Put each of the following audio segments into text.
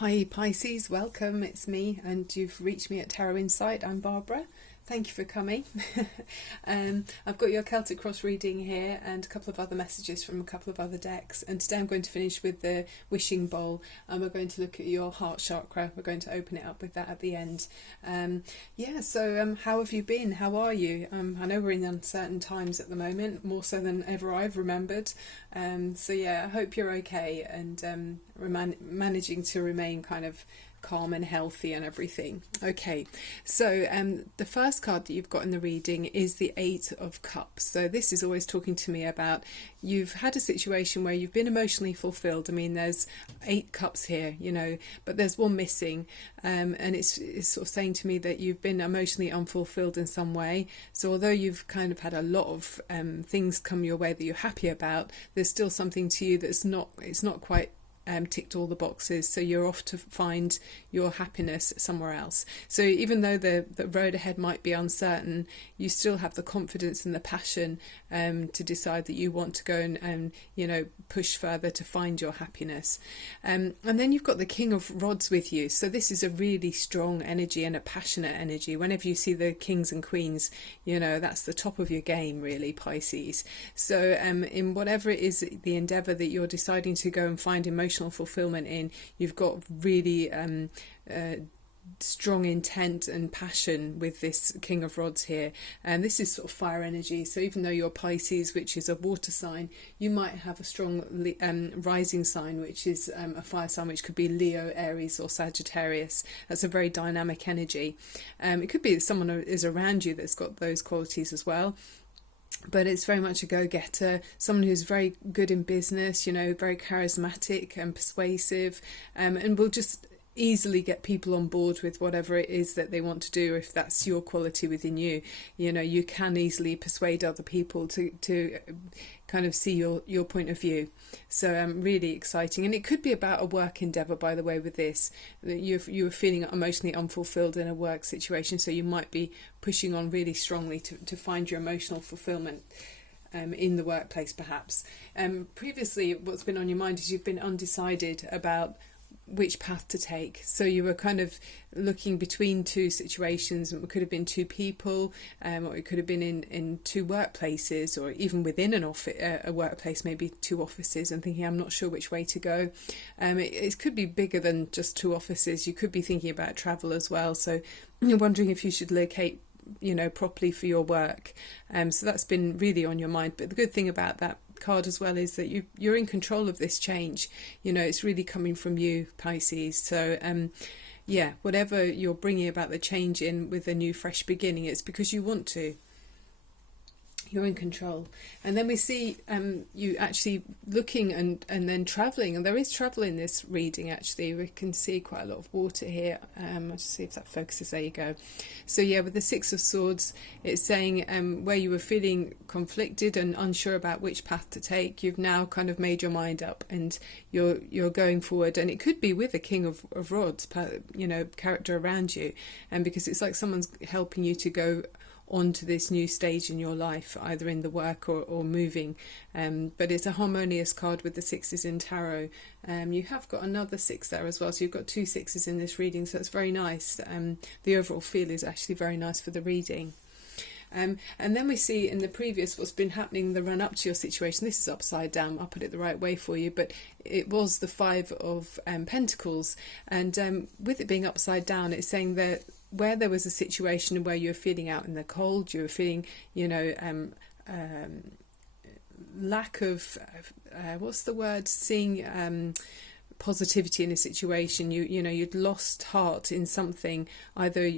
Hi Pisces, welcome, it's me, and you've reached me at Tarot Insight. I'm Barbara. Thank you for coming. I've got your Celtic Cross reading here and a couple of other messages from a couple of other decks, and today I'm going to finish with the wishing bowl, and we're going to look at your heart chakra. We're going to open it up with that at the end. So how have you been? How are you? I know we're in uncertain times at the moment, more so than ever I've remembered. I hope you're okay and managing to remain kind of calm and healthy and everything. Okay, so the first card that you've got in the reading is the Eight of Cups. So this is always talking to me about you've had a situation where you've been emotionally fulfilled. I mean, there's 8 cups here, but there's one missing, and it's sort of saying to me that you've been emotionally unfulfilled in some way. So although you've kind of had a lot of things come your way that you're happy about, there's still something to you that's not quite ticked all the boxes, so you're off to find your happiness somewhere else. So even though the road ahead might be uncertain, you still have the confidence and the passion to decide that you want to go and push further to find your happiness. And then you've got the King of Rods with you, so this is a really strong energy and a passionate energy. Whenever you see the kings and queens, that's the top of your game, really, Pisces. So in whatever it is, the endeavour that you're deciding to go and find emotional fulfillment in, you've got really strong intent and passion with this King of Rods here, and this is sort of fire energy. So even though you're Pisces, which is a water sign, you might have a strong rising sign, which is a fire sign, which could be Leo, Aries or Sagittarius. That's a very dynamic energy. It could be that someone is around you that's got those qualities as well. But it's very much a go-getter, someone who's very good in business, very charismatic and persuasive, and will just easily get people on board with whatever it is that they want to do. If that's your quality within you, you can easily persuade other people to kind of see your point of view. So really exciting. And it could be about a work endeavour, by the way, with this, that you were feeling emotionally unfulfilled in a work situation, so you might be pushing on really strongly to find your emotional fulfilment in the workplace, perhaps. Previously, what's been on your mind is you've been undecided about which path to take. So you were kind of looking between two situations, and it could have been two people, or it could have been in two workplaces, or even within a workplace, maybe 2 offices, and thinking, I'm not sure which way to go. It could be bigger than just 2 offices. You could be thinking about travel as well, so you're wondering if you should locate properly for your work. So that's been really on your mind. But the good thing about that card as well is that you're in control of this change. It's really coming from you, Pisces. So whatever you're bringing about the change in with a new fresh beginning, it's because you want to. You're in control. And then we see you actually looking and then travelling, and there is travel in this reading. Actually, we can see quite a lot of water here. Let's see if that focuses. There you go. So with the 6 of Swords, it's saying where you were feeling conflicted and unsure about which path to take, you've now kind of made your mind up, and you're going forward. And it could be with a King of Rods, character around you, and because it's like someone's helping you to go onto this new stage in your life, either in the work or moving. But it's a harmonious card with the 6s in tarot. You have got another 6 there as well, so you've got 2 6s in this reading, so it's very nice. The overall feel is actually very nice for the reading. And then we see in the previous what's been happening the run up to your situation. This is upside down, I'll put it the right way for you, but it was the 5 of Pentacles, and with it being upside down, it's saying that where there was a situation where you're feeling out in the cold, you were feeling lack of seeing positivity in a situation, you'd lost heart in something, either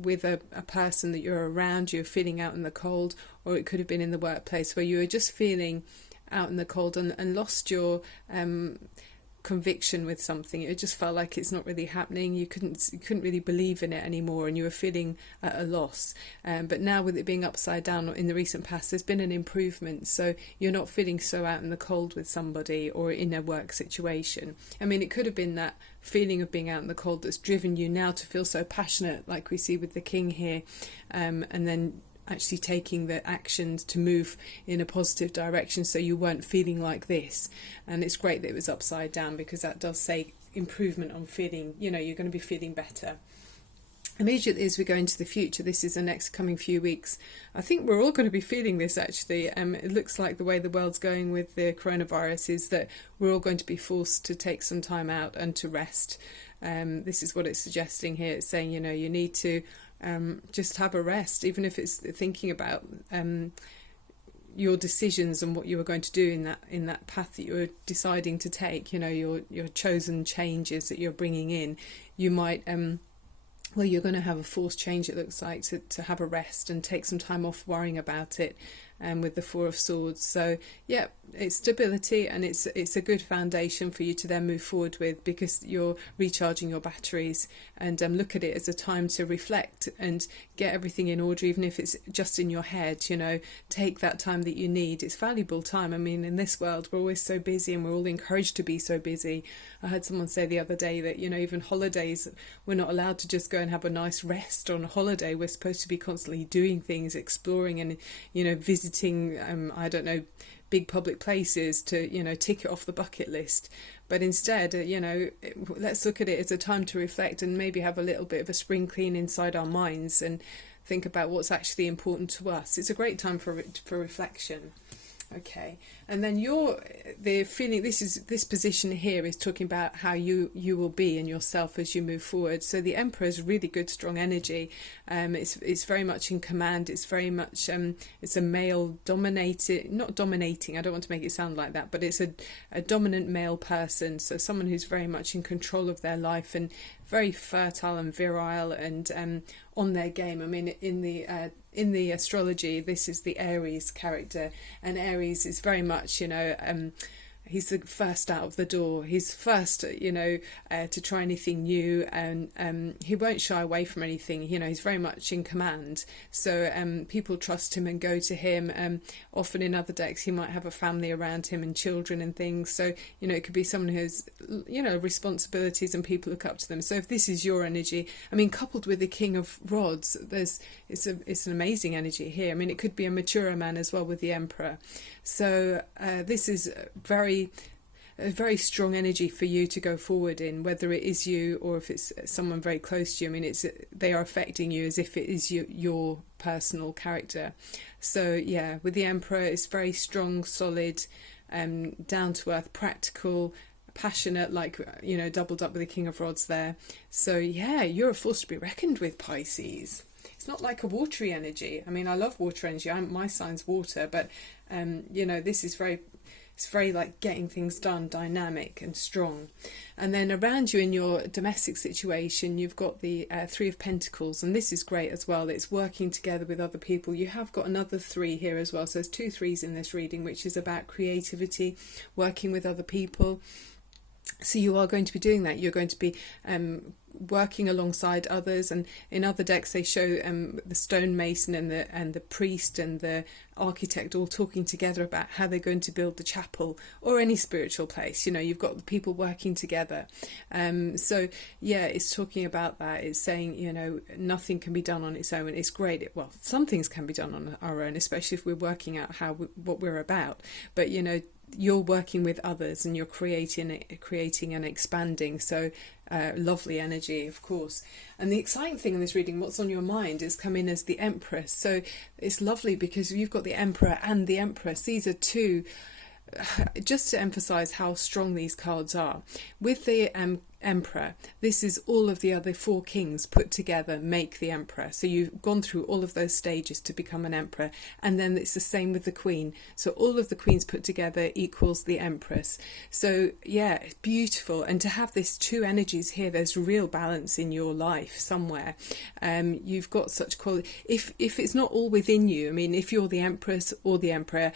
with a person that you're around, you're feeling out in the cold, or it could have been in the workplace where you were just feeling out in the cold and lost your conviction with something. It just felt like it's not really happening. You couldn't really believe in it anymore, and you were feeling at a loss. But now, with it being upside down in the recent past, there's been an improvement, so you're not feeling so out in the cold with somebody or in a work situation. I mean, it could have been that feeling of being out in the cold that's driven you now to feel so passionate, like we see with the King here, and then actually taking the actions to move in a positive direction, so you weren't feeling like this. And it's great that it was upside down, because that does say improvement on feeling, you're going to be feeling better. Immediately as we go into the future, this is the next coming few weeks, I think we're all going to be feeling this actually. It looks like the way the world's going with the coronavirus is that we're all going to be forced to take some time out and to rest. This is what it's suggesting here. It's saying, you need to just have a rest, even if it's thinking about your decisions and what you are going to do in that path that you're deciding to take. Your chosen changes that you're bringing in. You might you're going to have a forced change, it looks like, to have a rest and take some time off worrying about it, with the Four of Swords. So yeah, it's stability, and it's a good foundation for you to then move forward with, because you're recharging your batteries. And look at it as a time to reflect and get everything in order, even if it's just in your head. Take that time that you need. It's valuable time. I mean, in this world we're always so busy, and we're all encouraged to be so busy. I heard someone say the other day that even holidays, we're not allowed to just go and have a nice rest on a holiday. We're supposed to be constantly doing things, exploring, and visiting I don't know, big public places to tick it off the bucket list. But instead, let's look at it as a time to reflect and maybe have a little bit of a spring clean inside our minds and think about what's actually important to us. It's a great time for reflection. Okay, and then the feeling, this position here is talking about how you will be in yourself as you move forward. So the Emperor is really good, strong energy. It's very much in command. It's very much it's a male dominated, not dominating, I don't want to make it sound like that, but it's a dominant male person. So someone who's very much in control of their life and very fertile and virile and on their game. I mean, in the astrology, this is the Aries character, and Aries is very much, he's the first out of the door. He's first, to try anything new, and he won't shy away from anything. He's very much in command. So people trust him and go to him. Often in other decks, he might have a family around him and children and things. So, it could be someone who has, responsibilities and people look up to them. So if this is your energy, I mean, coupled with the King of Rods, it's an amazing energy here. I mean, it could be a mature man as well with the Emperor. So this is a very strong energy for you to go forward in, whether it is you or if it's someone very close to you. I mean, they are affecting you as if it is your personal character. So yeah, with the Emperor, it's very strong, solid, down to earth, practical, passionate, doubled up with the King of Rods there. So yeah, you're a force to be reckoned with, Pisces. It's not like a watery energy. I mean, I love water energy. My sign's water, but this is it's very like getting things done, dynamic and strong. And then around you in your domestic situation, you've got the Three of Pentacles, and this is great as well. It's working together with other people. You have got another three here as well. So there's 2 threes in this reading, which is about creativity, working with other people. So you are going to be doing that. You're going to be working alongside others, and in other decks they show the stonemason and the priest and the architect all talking together about how they're going to build the chapel or any spiritual place. You've got the people working together. So yeah, it's talking about that. It's saying nothing can be done on its own. It's great. Well, some things can be done on our own, especially if we're working out what we're about. But you're working with others and you're creating and expanding. So lovely energy, of course. And the exciting thing in this reading, what's on your mind, is come in as the Empress. So it's lovely because you've got the Emperor and the Empress. These are two, just to emphasize how strong these cards are. With the Emperor, this is all of the other 4 kings put together make the Emperor. So you've gone through all of those stages to become an Emperor, and then it's the same with the Queen. So all of the queens put together equals the Empress. So yeah, it's beautiful. And to have this 2 energies here, there's real balance in your life somewhere. You've got such quality. If it's not all within you, I mean, if you're the Empress or the Emperor,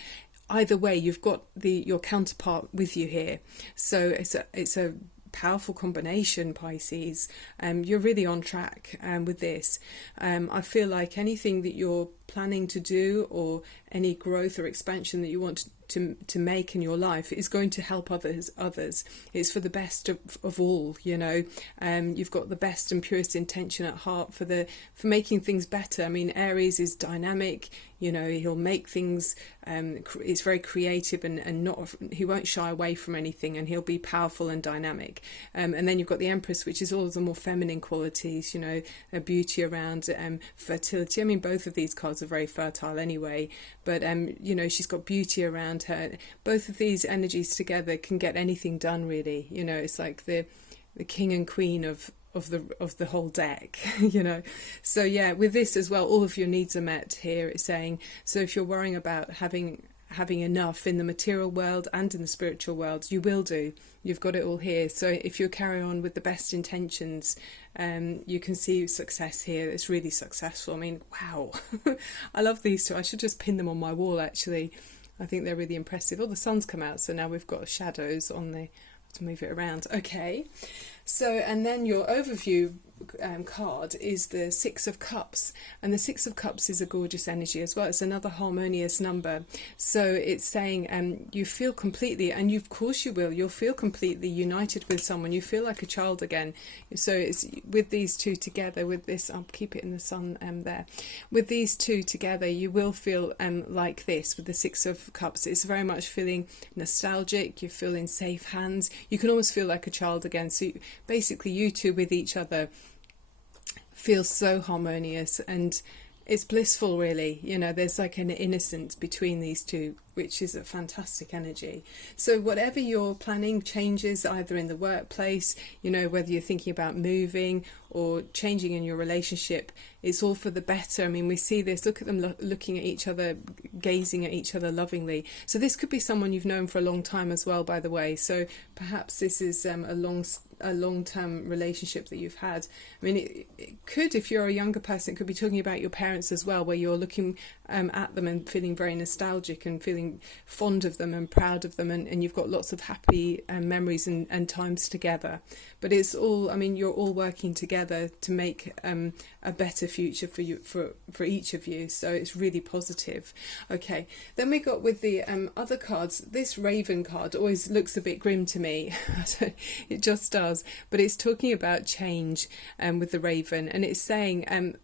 either way, you've got your counterpart with you here. So it's a powerful combination, Pisces. You're really on track with this. I feel like anything that you're planning to do, or any growth or expansion that you want to make in your life, is going to help others. It's for the best of all, you know. You've got the best and purest intention at heart for making things better. I mean, Aries is dynamic, you know, he'll make things, it's very creative, and he won't shy away from anything, and he'll be powerful and dynamic. And then you've got the Empress, which is all of the more feminine qualities, you know, beauty around fertility. I mean, both of these cards are very fertile anyway, but you know, she's got beauty around her. Both of these energies together can get anything done, really. You know, it's like the king and queen of the whole deck, you know. So yeah, with this as well, all of your needs are met here, it's saying. So if you're worrying about having enough in the material world and in the spiritual world, you will do. You've got it all here. So if you carry on with the best intentions, you can see success here. It's really successful. I mean, wow. I love these two. I should just pin them on my wall, actually. I think they're really impressive. Oh, the sun's come out, so now we've got shadows on the... to move it around. Okay, so and then your overview card is the Six of Cups, and the Six of Cups is a gorgeous energy as well. It's another harmonious number, so it's saying you feel completely, and of course you'll feel completely united with someone. You feel like a child again. So it's with these two together, with this, I'll keep it in the sun there, with these two together, you will feel like this with the Six of Cups. It's very much feeling nostalgic. You feel in safe hands. You can almost feel like a child again. So basically you two with each other feels so harmonious, and it's blissful, really. You know, there's like an innocence between these two, which is a fantastic energy. So whatever you're planning, changes either in the workplace, you know, whether you're thinking about moving or changing in your relationship, it's all for the better. I mean, we see this, look at them looking at each other, gazing at each other lovingly. So this could be someone you've known for a long time as well, by the way. So perhaps this is a long-term relationship that you've had. I mean, it could, if you're a younger person, it could be talking about your parents as well, where you're looking at them and feeling very nostalgic and feeling fond of them and proud of them, and you've got lots of happy memories and times together. But it's all, I mean, you're all working together to make a better future for you, for each of you. So it's really positive. Okay, then we got with the other cards. This Raven card always looks a bit grim to me. It just does, but it's talking about change with the Raven, and it's saying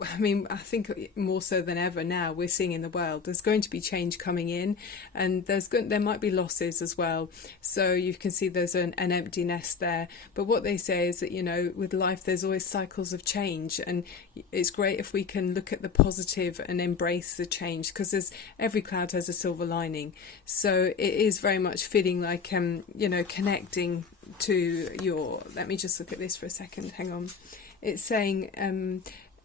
I mean, I think more so than ever now, we're seeing in the world, there's going to be change coming in, and there might be losses as well. So you can see there's an empty nest there. But what they say is that, you know, with life, there's always cycles of change, and it's great if we can look at the positive and embrace the change, because every cloud has a silver lining. So it is very much feeling like, you know, connecting to your... Let me just look at this for a second. Hang on. It's saying...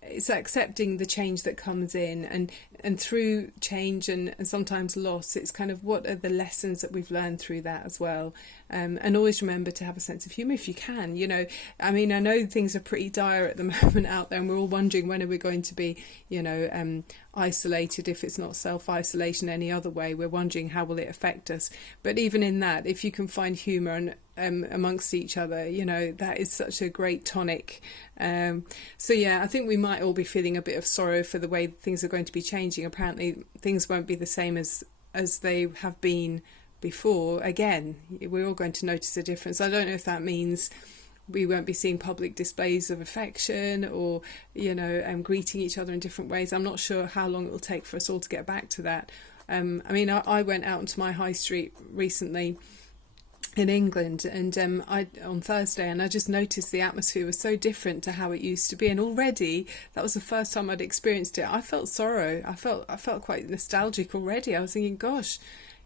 it's accepting the change that comes in, and through change and sometimes loss, it's kind of what are the lessons that we've learned through that as well. And always remember to have a sense of humour if you can. You know, I mean, I know things are pretty dire at the moment out there, and we're all wondering when are we going to be, you know, isolated. If it's not self-isolation any other way, we're wondering how will it affect us. But even in that, if you can find humour and amongst each other, you know, that is such a great tonic. So yeah, I think we might all be feeling a bit of sorrow for the way things are going to be changing. Apparently things won't be the same as they have been before. Again, we're all going to notice a difference. I don't know if that means we won't be seeing public displays of affection, or, you know, greeting each other in different ways. I'm not sure how long it will take for us all to get back to that. I mean, I went out onto my high street recently in England, and on Thursday, and I just noticed the atmosphere was so different to how it used to be, and already that was the first time I'd experienced it. I felt sorrow. I felt quite nostalgic already. I was thinking, gosh,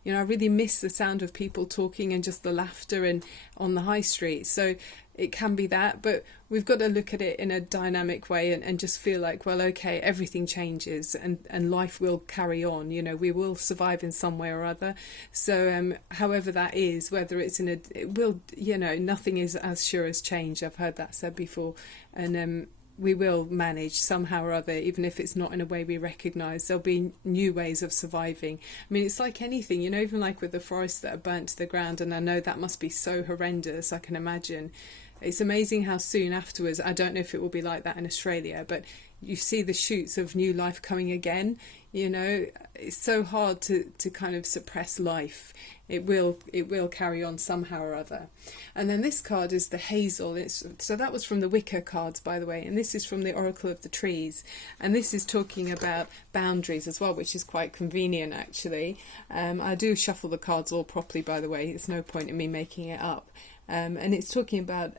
you know, I really miss the sound of people talking and just the laughter and on the high street. So it can be that, but we've got to look at it in a dynamic way and just feel like, well, okay, everything changes and life will carry on. You know, we will survive in some way or other. So however that is, whether it's it will, you know, nothing is as sure as change. I've heard that said before. And we will manage somehow or other, even if it's not in a way we recognise. There'll be new ways of surviving. I mean, it's like anything, you know, even like with the forests that are burnt to the ground, and I know that must be so horrendous, I can imagine. It's amazing how soon afterwards, I don't know if it will be like that in Australia, but you see the shoots of new life coming again. You know, it's so hard to kind of suppress life. It will carry on somehow or other. And then this card is the Hazel. So that was from the Wicker cards, by the way, and this is from the Oracle of the Trees, and this is talking about boundaries as well, which is quite convenient actually. I do shuffle the cards all properly, by the way. It's no point in me making it up. And it's talking about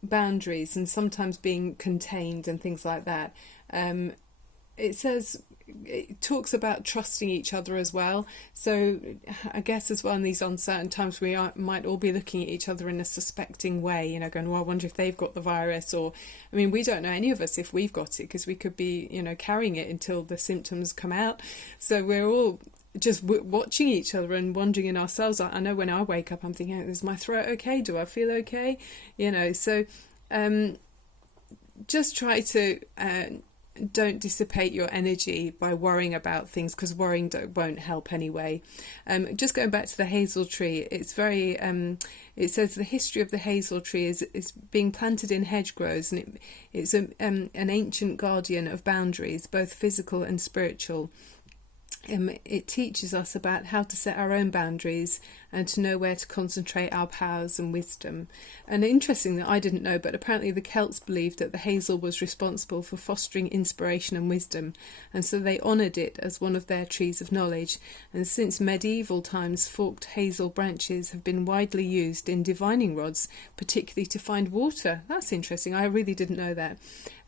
boundaries and sometimes being contained and things like that. It talks about trusting each other as well. So I guess as well in these uncertain times we might all be looking at each other in a suspecting way, you know, going, well, I wonder if they've got the virus, or I mean, we don't know, any of us, if we've got it, because we could be, you know, carrying it until the symptoms come out. So we're all just watching each other and wondering in ourselves. I know when I wake up I'm thinking, is my throat okay? Do I feel okay? You know, so just try to don't dissipate your energy by worrying about things, because worrying won't help anyway. Just going back to the hazel tree, it's very it says the history of the hazel tree is being planted in hedgerows, and it's an ancient guardian of boundaries, both physical and spiritual. It teaches us about how to set our own boundaries and to know where to concentrate our powers and wisdom. And interesting that I didn't know, but apparently the Celts believed that the hazel was responsible for fostering inspiration and wisdom, and so they honoured it as one of their trees of knowledge. And since medieval times, forked hazel branches have been widely used in divining rods, particularly to find water. That's interesting, I really didn't know that.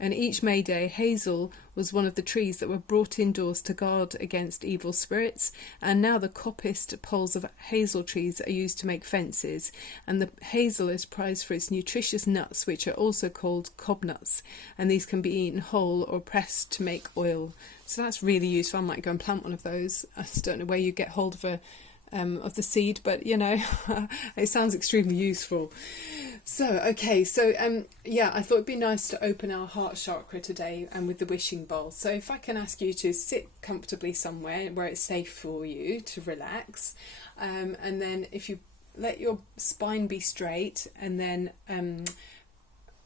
And each May Day, hazel was one of the trees that were brought indoors to guard against evil spirits, and now the coppiced poles of hazel trees are used to make fences, and the hazel is prized for its nutritious nuts, which are also called cobnuts, and these can be eaten whole or pressed to make oil. So that's really useful. I might go and plant one of those. I just don't know where you get hold of the seed, but you know, it sounds extremely useful. So okay, so yeah, I thought it'd be nice to open our heart chakra today and with the wishing bowl. So if I can ask you to sit comfortably somewhere where it's safe for you to relax, and then if you let your spine be straight, and then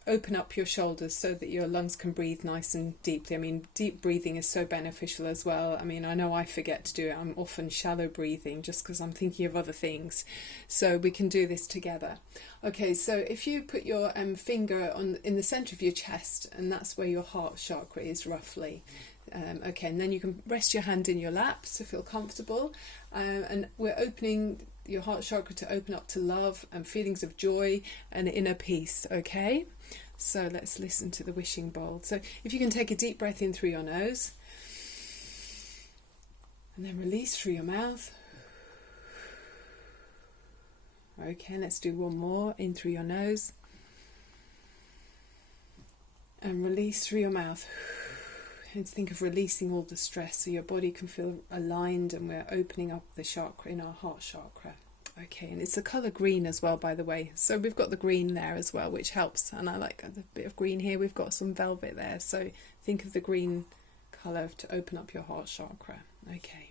open up your shoulders so that your lungs can breathe nice and deeply. I mean, deep breathing is so beneficial as well. I mean, I know I forget to do it. I'm often shallow breathing just because I'm thinking of other things. So we can do this together. Okay, so if you put your finger in the centre of your chest, and that's where your heart chakra is roughly. Okay, and then you can rest your hand in your lap to feel comfortable. And we're opening your heart chakra to open up to love and feelings of joy and inner peace, okay? So let's listen to the wishing bowl. So if you can take a deep breath in through your nose and then release through your mouth. Okay, let's do one more. In through your nose and release through your mouth. And think of releasing all the stress so your body can feel aligned, and we're opening up the chakra in our heart chakra. Okay, and it's the colour green as well, by the way. So we've got the green there as well, which helps. And I like the bit of green here. We've got some velvet there. So think of the green colour to open up your heart chakra. Okay.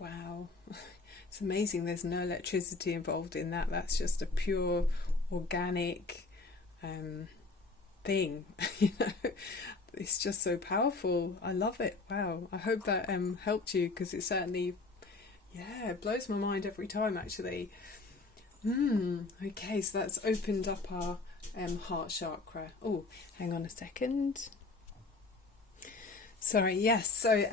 Wow, it's amazing there's no electricity involved in that. That's just a pure organic thing. You know, it's just so powerful. I love it. Wow, I hope that helped you, because it certainly, yeah, it blows my mind every time actually. Okay, so that's opened up our heart chakra. Oh, hang on a second. Sorry, yes, so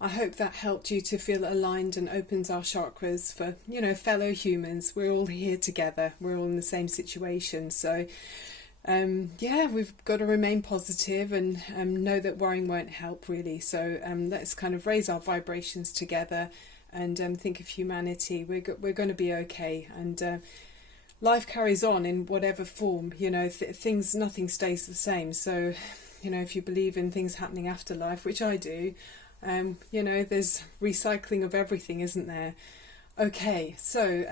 I hope that helped you to feel aligned and opens our chakras for, you know, fellow humans. We're all here together. We're all in the same situation. So yeah, we've got to remain positive and know that worrying won't help really. So let's kind of raise our vibrations together and think of humanity. We're going to be okay, and life carries on in whatever form. You know, nothing stays the same. So, you know, if you believe in things happening after life, which I do, you know, there's recycling of everything, isn't there? Okay, so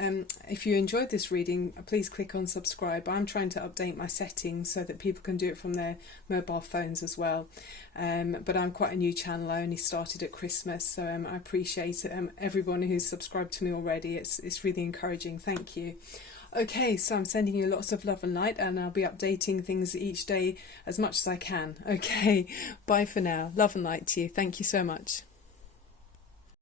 if you enjoyed this reading, please click on subscribe. I'm trying to update my settings so that people can do it from their mobile phones as well. But I'm quite a new channel. I only started at Christmas, so I appreciate everyone who's subscribed to me already. It's really encouraging. Thank you. Okay, so I'm sending you lots of love and light, and I'll be updating things each day as much as I can. Okay, bye for now. Love and light to you. Thank you so much.